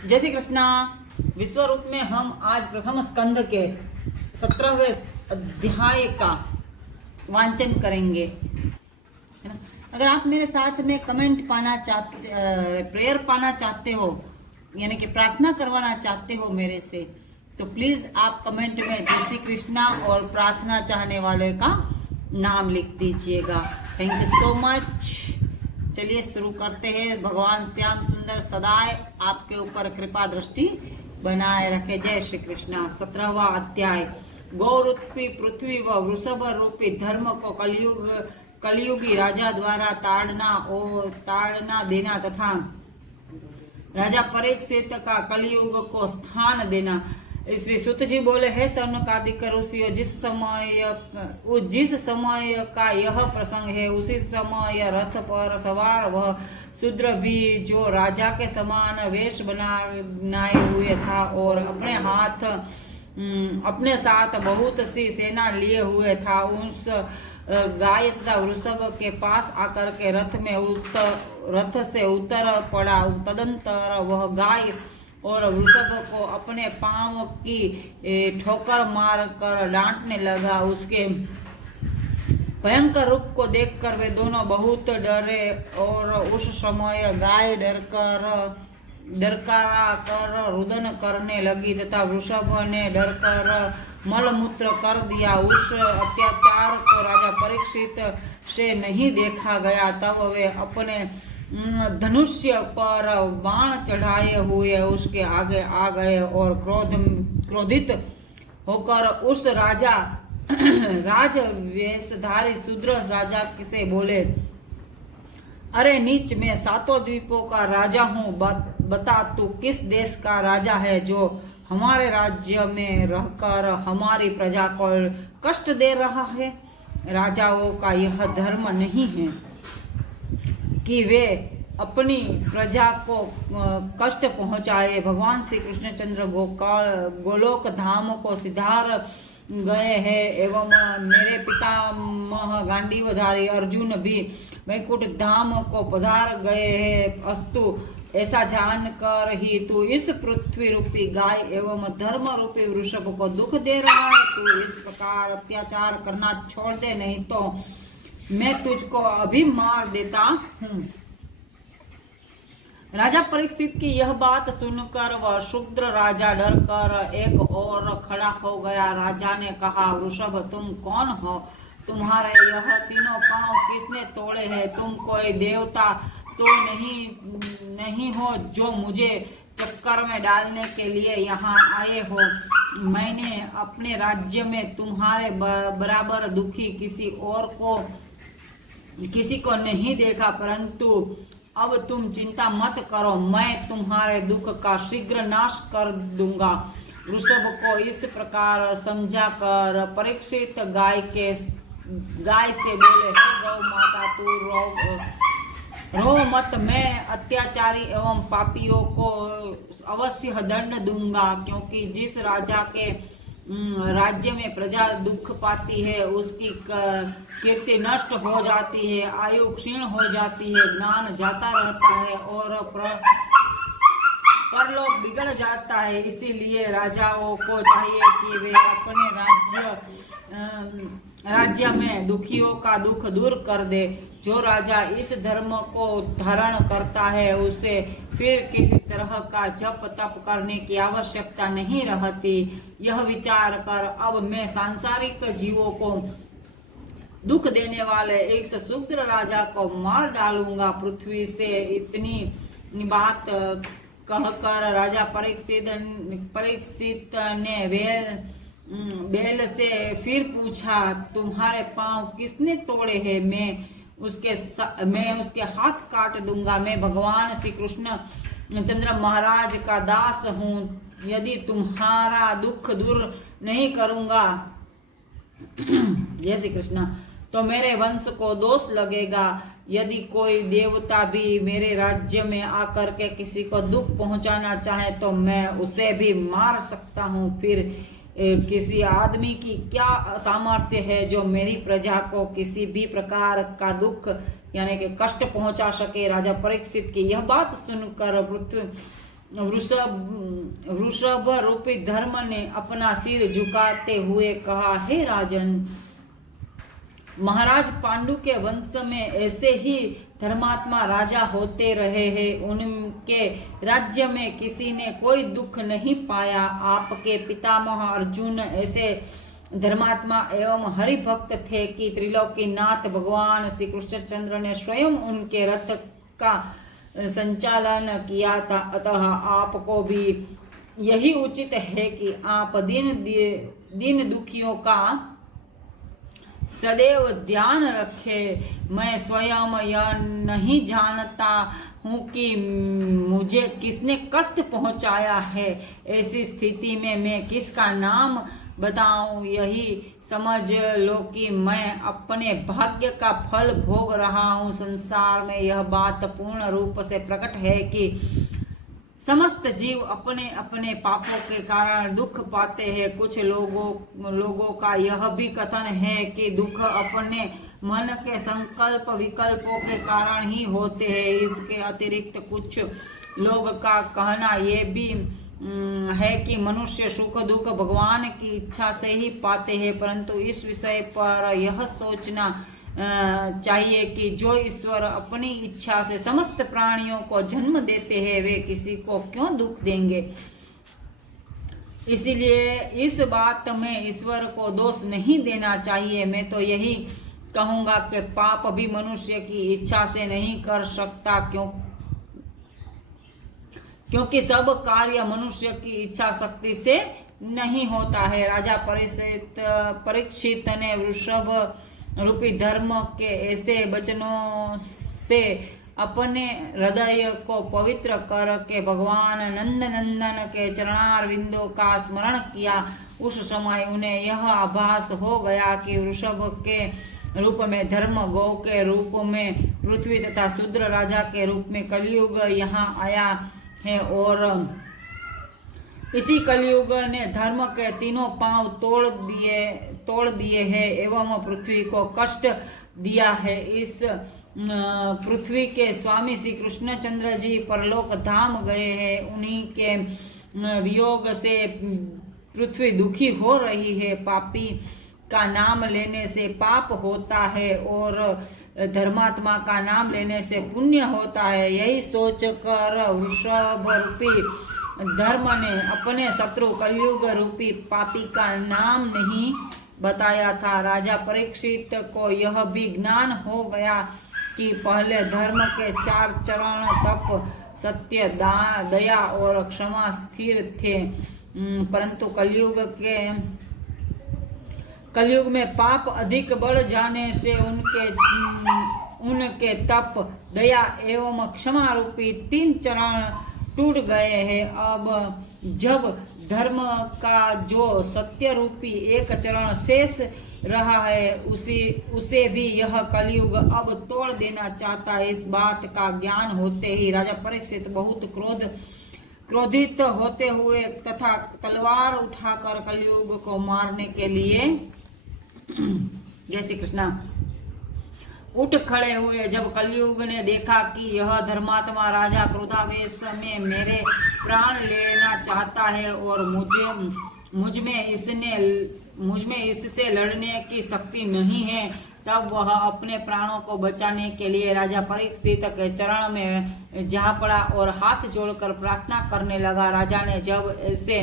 जय श्री कृष्णा। विश्व रूप में हम आज प्रथम स्कंध के 17वें अध्याय का वांचन करेंगे, है ना। अगर आप मेरे साथ में कमेंट पाना चाहते, प्रेयर पाना चाहते हो, यानी कि प्रार्थना करवाना चाहते हो मेरे से, तो प्लीज आप कमेंट में जय श्री कृष्णा और प्रार्थना चाहने वाले का नाम लिख दीजिएगा। Thank you so much. चलिए शुरू करते हैं। भगवान श्याम सुंदर सदाए आपके ऊपर कृपा दृष्टि बनाए रखे। जय श्री कृष्णा। 17वां अध्याय। गौरूपी पृथ्वी व वृषभ रूपी धर्म को कलयुगी राजा द्वारा ताड़ना देना तथा राजा परीक्षित का कलयुग को स्थान देना। श्री सुत जी बोले, है सनकादिक ऋषियों, जिस समय का यह प्रसंग है उसी समय रथ पर सवार वह शूद्र भी जो राजा के समान वेश बनाए हुए था और अपने साथ बहुत सी सेना लिए हुए था, उस गाय तथा वृषभ के पास आकर के रथ से उतर पड़ा। तदंतर वह गाय और वृषभ को अपने पांव की ठोकर मार कर डांटने लगा। उसके भयंकर रूप को देखकर वे दोनों बहुत डरे और उस समय गाय डरकारा कर रुदन करने लगी तथा वृषभ ने डरकर मलमूत्र कर दिया। उस अत्याचार को राजा परीक्षित से नहीं देखा गया। तब वे अपने धनुष्य पर बाण चढ़ाए हुए उसके आगे आ गए और क्रोधित होकर उस राजवेशधारी शूद्र राजा से बोले, अरे नीच, मैं 7 द्वीपों का राजा हूँ। बता तू किस देश का राजा है जो हमारे राज्य में रहकर हमारी प्रजा को कष्ट दे रहा है। राजाओं का यह धर्म नहीं है कि वे अपनी प्रजा को कष्ट पहुंचाए। भगवान श्री कृष्णचंद्र गोलोक धाम को सिधार गए हैं एवं मेरे पितामह गांडीवधारी अर्जुन भी वैकुंठ धाम को पधार गए हैं। अस्तु, ऐसा जानकर ही तू इस पृथ्वी रूपी गाय एवं धर्म रूपी वृषभ को दुख दे रहा है। तू इस प्रकार अत्याचार करना छोड़ दे, नहीं तो मैं तुझको अभी मार देता हूँ। राजा परीक्षित की यह बात सुनकर वह शूद्र राजा डर कर एक और खड़ा हो गया। राजा ने कहा, वृषभ, तुम कौन हो? तुम्हारे यह तीनों पांव किसने तोड़े हैं? तुम कोई देवता तो नहीं हो जो मुझे चक्कर में डालने के लिए यहाँ आए हो। मैंने अपने राज्य में तुम्हारे बराबर दुखी किसी को नहीं देखा, परंतु अब तुम चिंता मत करो, मैं तुम्हारे दुख का शीघ्र नाश कर दूंगा। वृषभ को इस प्रकार समझा कर परीक्षित गाय से बोले, हे गौ माता, तू रो मत। मैं अत्याचारी एवं पापियों को अवश्य दंड दूंगा, क्योंकि जिस राजा के राज्य में प्रजा दुख पाती है उसकी कीर्ति नष्ट हो जाती है, आयु क्षीण हो जाती है, ज्ञान जाता रहता है और परलोक बिगड़ जाता है। इसीलिए राजाओं को चाहिए कि वे अपने राज्य में दुखियों का दुख दूर कर दे। जो राजा इस धर्म को धारण करता है उसे फिर किसी तरह का जप तप करने की आवश्यकता नहीं रहती। यह विचार कर अब मैं सांसारिक जीवों को दुख देने वाले एक शूद्र राजा को मार डालूंगा। पृथ्वी से इतनी बात कहकर राजा परीक्षित ने बैल से फिर पूछा, तुम्हारे पांव किसने तोड़े हैं? मैं उसके हाथ काट दूंगा। मैं भगवान श्री कृष्ण चंद्र महाराज का दास हूँ। यदि तुम्हारा दुख दूर नहीं करूंगा जय श्री कृष्ण, तो मेरे वंश को दोष लगेगा। यदि कोई देवता भी मेरे राज्य में आकर के किसी को दुख पहुंचाना चाहे तो मैं उसे भी मार सकता हूँ। फिर किसी आदमी की क्या सामर्थ्य है जो मेरी प्रजा को किसी भी प्रकार का दुख यानी कि कष्ट पहुंचा सके। राजा परीक्षित की यह बात सुनकर वृषभ रूपी धर्म ने अपना सिर झुकाते हुए कहा, हे राजन, महाराज पांडु के वंश में ऐसे ही धर्मात्मा राजा होते रहे हैं। उनके राज्य में किसी ने कोई दुख नहीं पाया। आपके पितामह अर्जुन ऐसे धर्मात्मा एवं हरिभक्त थे कि त्रिलोकीनाथ भगवान श्री कृष्णचंद्र ने स्वयं उनके रथ का संचालन किया था। अतः आपको भी यही उचित है कि आप दीन दुखियों का सदैव ध्यान रखें। मैं स्वयं यह नहीं जानता हूँ कि मुझे किसने कष्ट पहुँचाया है। ऐसी स्थिति में मैं किसका नाम बताऊं? यही समझ लो कि मैं अपने भाग्य का फल भोग रहा हूँ। संसार में यह बात पूर्ण रूप से प्रकट है कि समस्त जीव अपने अपने पापों के कारण दुख पाते हैं। कुछ लोगों का यह भी कथन है कि दुख अपने मन के संकल्प विकल्पों के कारण ही होते हैं। इसके अतिरिक्त कुछ लोग का कहना ये भी है कि मनुष्य सुख दुख भगवान की इच्छा से ही पाते हैं। परंतु इस विषय पर यह सोचना चाहिए कि जो ईश्वर अपनी इच्छा से समस्त प्राणियों को जन्म देते हैं, वे किसी को क्यों दुख देंगे। इसलिए इस बात में ईश्वर को दोष नहीं देना चाहिए। मैं तो यही कहूंगा कि पाप भी मनुष्य की इच्छा से नहीं कर सकता, क्योंकि सब कार्य मनुष्य की इच्छा शक्ति से नहीं होता है। राजा परीक्षित ने वृषभ रूपी धर्म के ऐसे वचनों से अपने हृदय को पवित्र करके भगवान नंदन के चरणारविंदों का स्मरण किया। उस समय उन्हें यह आभास हो गया कि वृषभ के रूप में धर्म, गौ के रूप में पृथ्वी तथा शूद्र राजा के रूप में कलयुग यहाँ आया है। और इसी कलयुग ने धर्म के तीनों पांव तोड़ दिए हैं एवं पृथ्वी को कष्ट दिया है। इस पृथ्वी के स्वामी श्री कृष्णचंद्र जी परलोक धाम गए हैं। उन्हीं के वियोग से पृथ्वी दुखी हो रही है। पापी का नाम लेने से पाप होता है और धर्मात्मा का नाम लेने से पुण्य होता है। यही सोचकर वृषभ रूपी धर्म ने अपने शत्रु कलयुग रूपी पापी का नाम नहीं बताया था। राजा परीक्षित को यह भी ज्ञान हो गया कि पहले धर्म के 4 चरण तप, सत्य, दया और क्षमा स्थिर थे, परंतु कलयुग में पाप अधिक बढ़ जाने से उनके तप, दया एवं क्षमा रूपी 3 चरण टूट गए हैं। अब जब धर्म का जो सत्य रूपी एक चरण शेष रहा है, उसे भी यह कलयुग अब तोड़ देना चाहता है। इस बात का ज्ञान होते ही राजा परीक्षित बहुत क्रोधित होते हुए तथा तलवार उठाकर कलयुग को मारने के लिए जय श्री कृष्णा उठ खड़े हुए। जब कलयुग ने देखा कि यह धर्मात्मा राजा क्रोधावेश में मेरे प्राण लेना चाहता है और मुझ में इससे लड़ने की शक्ति नहीं है, तब वह अपने प्राणों को बचाने के लिए राजा परीक्षित के चरण में जा पड़ा और हाथ जोड़कर प्रार्थना करने लगा। राजा ने जब ऐसे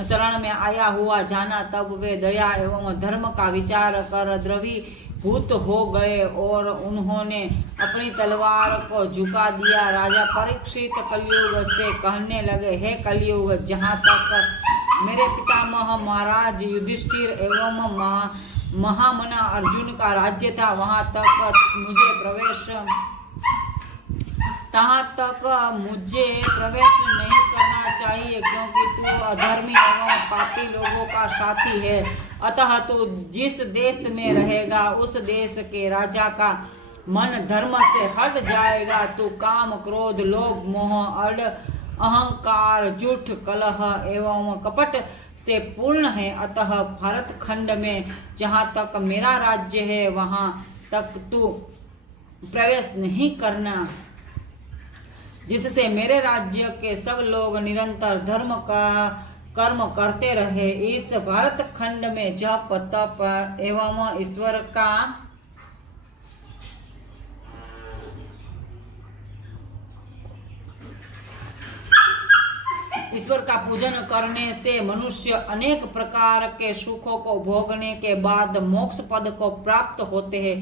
शरण में आया हुआ जाना, तब वे दया एवं धर्म का विचार कर द्रवीभूत हो गए और उन्होंने अपनी तलवार को झुका दिया। राजा परीक्षित कलयुग से कहने लगे, हे कलयुग, जहाँ तक मेरे पितामह महाराज युधिष्ठिर एवं महामना अर्जुन का राज्य था, वहां तक मुझे प्रवेश नहीं करना चाहिए, क्योंकि तू अधर्मी एवं पापी लोगों का साथी है। अतः तू जिस देश में रहेगा उस देश के राजा का मन धर्म से हट जाएगा। तू काम, क्रोध, लोभ, मोह, अहंकार, झूठ, कलह एवं कपट से पूर्ण है। अतः भारत खंड में जहाँ तक मेरा राज्य है, वहाँ तक तू प्रवेश नहीं करना। जिससे मेरे राज्य के सब लोग निरंतर धर्म का कर्म करते रहे। इस भारत खंड में जप तप एवं ईश्वर का पूजन करने से मनुष्य अनेक प्रकार के सुखों को भोगने के बाद मोक्ष पद को प्राप्त होते हैं।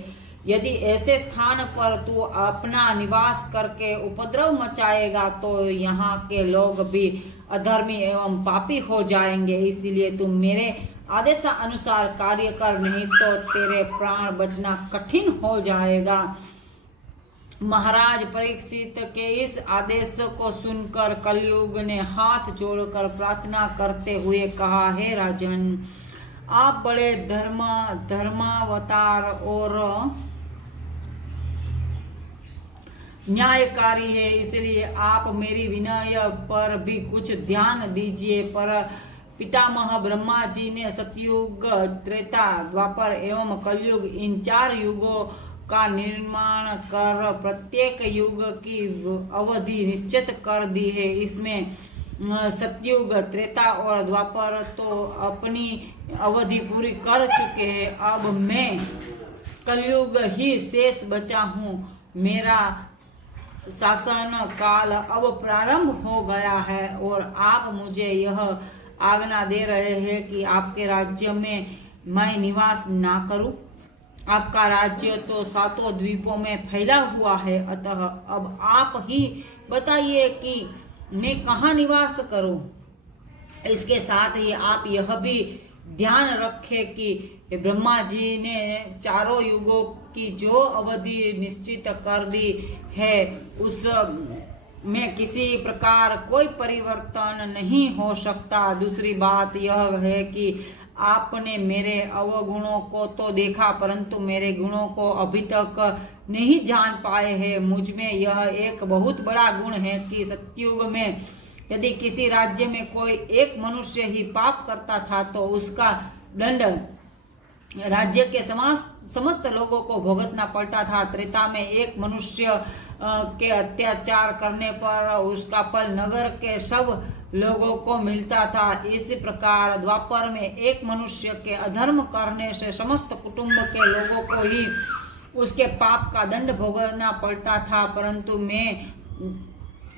यदि ऐसे स्थान पर तू अपना निवास करके उपद्रव मचाएगा तो यहाँ के लोग भी अधर्मी एवं पापी हो जाएंगे। इसलिए तुम मेरे आदेश अनुसार कार्य कर, नहीं तो तेरे प्राण बचना कठिन हो जाएगा। महाराज परीक्षित के इस आदेश को सुनकर कलयुग ने हाथ जोड़कर प्रार्थना करते हुए कहा, हे राजन, आप बड़े धर्मावतार और न्यायकारी है, इसलिए आप मेरी विनय पर भी कुछ ध्यान दीजिए। पर पितामह ब्रह्मा जी ने सतयुग, त्रेता, द्वापर एवं कलयुग इन 4 युगों का निर्माण कर प्रत्येक युग की अवधि निश्चित कर दी है। इसमें सतयुग, त्रेता और द्वापर तो अपनी अवधि पूरी कर चुके हैं। अब मैं कलयुग ही शेष बचा हूँ। मेरा शासन काल अब प्रारंभ हो गया है और आप मुझे यह आज्ञा दे रहे हैं कि आपके राज्य में मैं निवास ना करूं। आपका राज्य तो 7 द्वीपों में फैला हुआ है, अतः अब आप ही बताइए कि मैं कहाँ निवास करूं। इसके साथ ही आप यह भी ध्यान रखें कि ब्रह्मा जी ने 4 युगों की जो अवधि निश्चित कर दी है उस में किसी प्रकार कोई परिवर्तन नहीं हो सकता। दूसरी बात यह है कि आपने मेरे अवगुणों को तो देखा, परंतु मेरे गुणों को अभी तक नहीं जान पाए हैं। मुझ में यह एक बहुत बड़ा गुण है कि सतयुग में यदि किसी राज्य में कोई एक मनुष्य ही पाप करता था तो उसका दंड राज्य के समस्त लोगों को भुगतना पड़ता था। त्रेता में एक मनुष्य के अत्याचार करने पर उसका फल नगर के सब लोगों को मिलता था। इसी प्रकार द्वापर में एक मनुष्य के अधर्म करने से समस्त कुटुंब के लोगों को ही उसके पाप का दंड भोगना पड़ता था। परंतु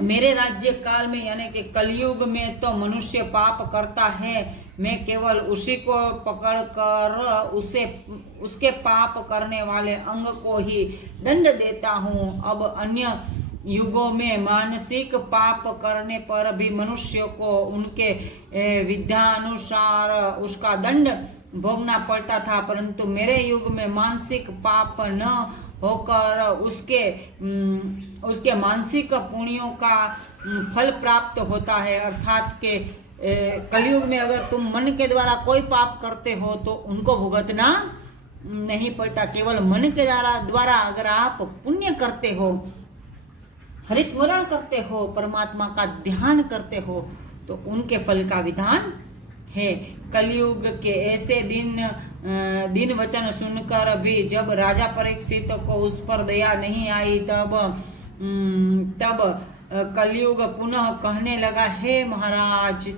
मेरे राज्य काल में यानी कि कलयुग में तो मनुष्य पाप करता है, मैं केवल उसी को पकड़कर उसके पाप करने वाले अंग को ही दंड देता हूँ। अब अन्य युगों में मानसिक पाप करने पर भी मनुष्य को उनके विधानुसार उसका दंड भोगना पड़ता था, परंतु मेरे युग में मानसिक पाप न होकर उसके मानसिक पुण्यों का फल प्राप्त होता है। अर्थात के कलयुग में अगर तुम मन के द्वारा कोई पाप करते हो तो उनको भुगतना नहीं पड़ता। केवल मन के द्वारा अगर आप पुण्य करते हो, हरिस्मरण करते हो, परमात्मा का ध्यान करते हो तो उनके फल का विधान है। कलयुग के ऐसे दिन वचन सुनकर भी जब राजा परीक्षित को उस पर दया नहीं आई तब कलयुग पुनः कहने लगा, हे महाराज,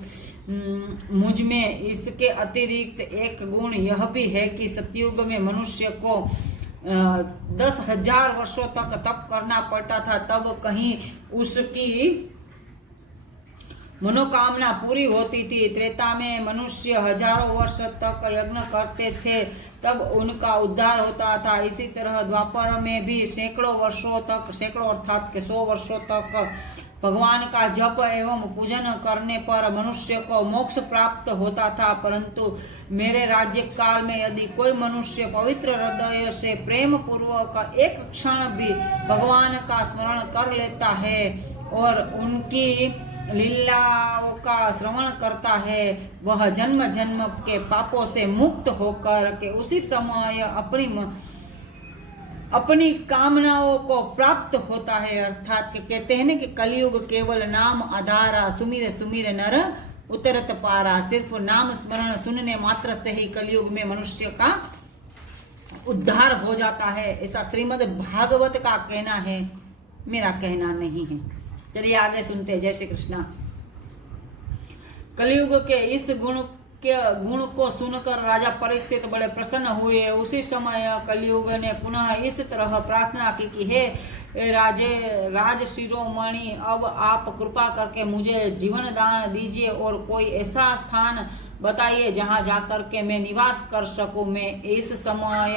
मुझ में इसके अतिरिक्त एक गुण यह भी है कि सतयुग में मनुष्य को 10,000 वर्षों तक तप करना पड़ता था, तब कहीं उसकी मनोकामना पूरी होती थी। त्रेता में मनुष्य हजारों वर्ष तक यज्ञ करते थे, तब उनका उद्धार होता था। इसी तरह द्वापर में भी सैकड़ों वर्षों तक, सैकड़ों अर्थात के 100 वर्षों तक भगवान का जप एवं पूजन करने पर मनुष्य को मोक्ष प्राप्त होता था। परंतु मेरे राज्य काल में यदि कोई मनुष्य पवित्र हृदय से प्रेम पूर्वक एक क्षण भी भगवान का स्मरण कर लेता है और उनकी लीलाओं का श्रवण करता है, वह जन्म जन्म के पापों से मुक्त होकर के उसी समय अपनी कामनाओं को प्राप्त होता है। अर्थात कहते हैं ना कि कलयुग केवल नाम आधारा, सुमिर सुमिर नर उतरत पारा। सिर्फ नाम स्मरण सुनने मात्र से ही कलयुग में मनुष्य का उद्धार हो जाता है, ऐसा श्रीमद् भागवत का कहना है, मेरा कहना नहीं है। चलिए आगे सुनते हैं। जय श्री कृष्ण। कलयुग के इस गुण को सुनकर राजा परीक्षित बड़े प्रसन्न हुए। उसी समय कलयुग ने पुनः इस तरह प्रार्थना की कि हे राज शिरोमणि, अब आप कृपा करके मुझे जीवन दान दीजिए और कोई ऐसा स्थान बताइए जहां जाकर के मैं निवास कर सकूं। मैं इस समय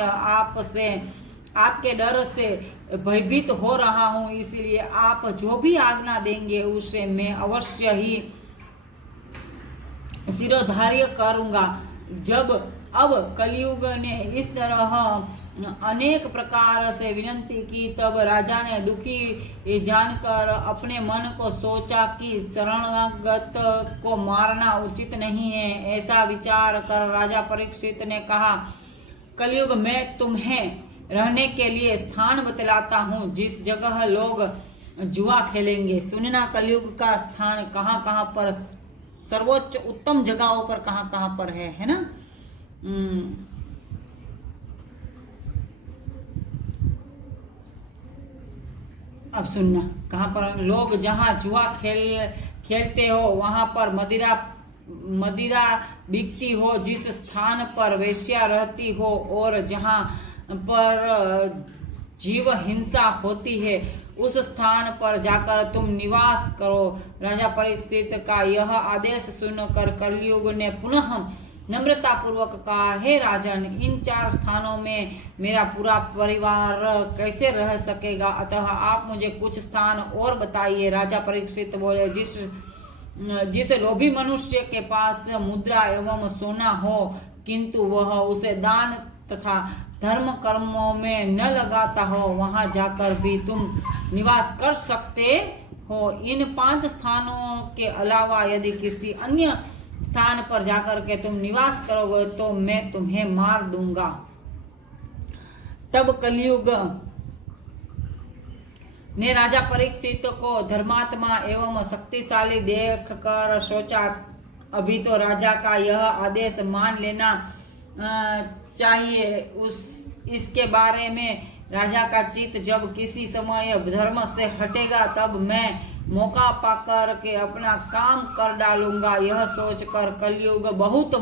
आपके डर से भयभीत हो रहा हूं, इसलिए आप जो भी आज्ञा देंगे उसे मैं अवश्य ही शिरोधार्य करूंगा। अब कलयुग ने इस तरह अनेक प्रकार से विनती की। तब राजा ने दुखी जानकर अपने मन को सोचा कि शरणागत को मारना उचित नहीं है। ऐसा विचार कर राजा परीक्षित ने कहा, कलयुग मैं तुम्हें रहने के लिए स्थान बतलाता हूँ जिस जगह लोग जुआ खेलेंगे। सुनना, कलयुग का स्थान कहाँ पर, सर्वोच्च उत्तम जगहों पर कहाँ पर है ना। अब सुनना, कहाँ पर लोग जहाँ जुआ खेलते हो वहां पर मदिरा बिकती हो, जिस स्थान पर वेश्या रहती हो और जहाँ पर जीव हिंसा होती है उस स्थान पर जाकर तुम निवास करो। राजा परीक्षित का यह आदेश सुनकर कलयुग ने पुनः नम्रता पूर्वक कहा, हे राजन, इन 4 स्थानों में मेरा पूरा परिवार कैसे रह सकेगा, अतः आप मुझे कुछ स्थान और बताइए। राजा परीक्षित बोले, जिस लोभी मनुष्य के पास मुद्रा एवं सोना हो किंतु वह उसे दान तथा धर्म कर्मों में न लगाता हो, वहां जाकर भी तुम निवास कर सकते हो। इन 5 स्थानों के अलावा यदि किसी अन्य स्थान पर जाकर के तुम निवास करोगे तो मैं तुम्हें मार दूंगा। तब कलयुग ने राजा परीक्षित को धर्मात्मा एवं शक्तिशाली देखकर सोचा, अभी तो राजा का यह आदेश मान लेना चाहिए। इसके बारे में राजा का चित्त जब किसी समय धर्म से हटेगा तब मैं मौका पाकर के अपना काम कर डालूंगा। यह सोचकर कलयुग बहुत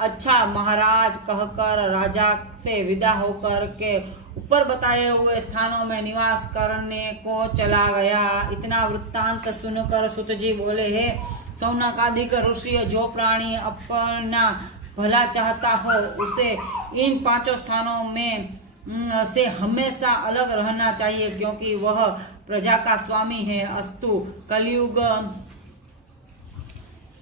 अच्छा महाराज कहकर राजा से विदा होकर के ऊपर बताए हुए स्थानों में निवास करने को चला गया। इतना वृत्तांत सुनकर सुत जी बोले, हे सौनकादिक ऋषि, जो प्राणी अपना भला चाहता हो उसे इन 5 स्थानों में से हमेशा अलग रहना चाहिए, क्योंकि वह प्रजा का स्वामी है। अस्तु। कलयुग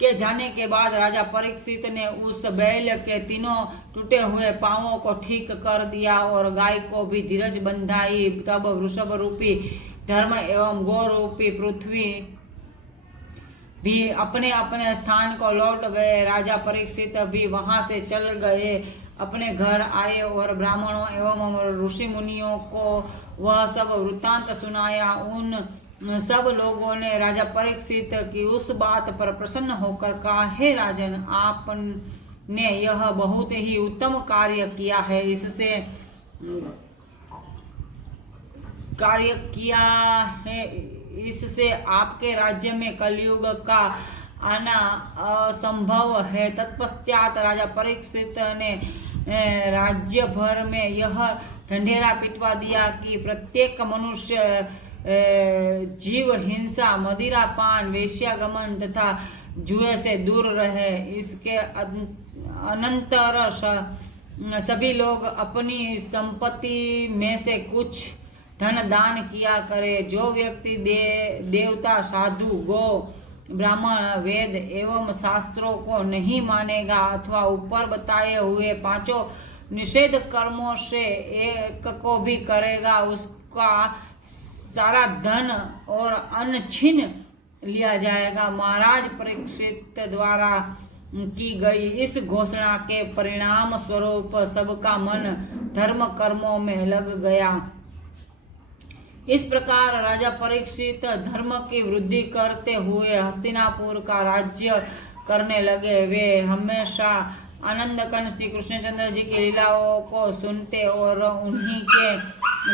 के जाने के बाद राजा परीक्षित ने उस बैल के तीनों टूटे हुए पांवों को ठीक कर दिया और गाय को भी धीरज बंधाई। तब वृषभ रूपी धर्म एवं गौ रूपी पृथ्वी भी अपने अपने स्थान को लौट गए। राजा परीक्षित भी वहां से चल गए, अपने घर आए और ब्राह्मणों एवं ऋषि मुनियों को वह सब वृत्तांत सुनाया। उन सब लोगों ने राजा परीक्षित की उस बात पर प्रसन्न होकर कहा, हे राजन, आपने यह बहुत ही उत्तम कार्य किया है। इससे आपके राज्य में कलयुग का आना असंभव है। तत्पश्चात राजा परीक्षित ने राज्य भर में यह ढंढेरा पिटवा दिया कि प्रत्येक मनुष्य जीव हिंसा, मदिरा पान, वेश्यागमन तथा जुए से दूर रहे। इसके अनंतर सभी लोग अपनी संपत्ति में से कुछ धन दान किया करे। जो व्यक्ति देवता, साधु, गो, ब्राह्मण, वेद एवं शास्त्रों को नहीं मानेगा अथवा ऊपर बताए हुए 5 निषेध कर्मों से एक को भी करेगा, उसका सारा धन और अन्न छीन लिया जाएगा। महाराज परीक्षित द्वारा की गई इस घोषणा के परिणाम स्वरूप सबका मन धर्म कर्मों में लग गया। इस प्रकार राजा परीक्षित धर्म की वृद्धि करते हुए हस्तिनापुर का राज्य करने लगे। वे हमेशा आनंद कंठ श्री कृष्णचंद्र जी की लीलाओं को सुनते और उन्हीं के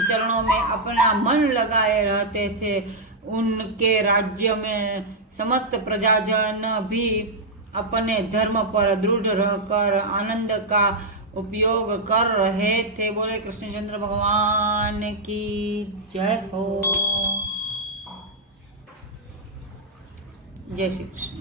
चरणों में अपना मन लगाए रहते थे। उनके राज्य में समस्त प्रजाजन भी अपने धर्म पर दृढ़ रहकर आनंद का उपयोग कर रहे थे। बोले कृष्णचंद्र भगवान की जय हो। जय श्री कृष्ण।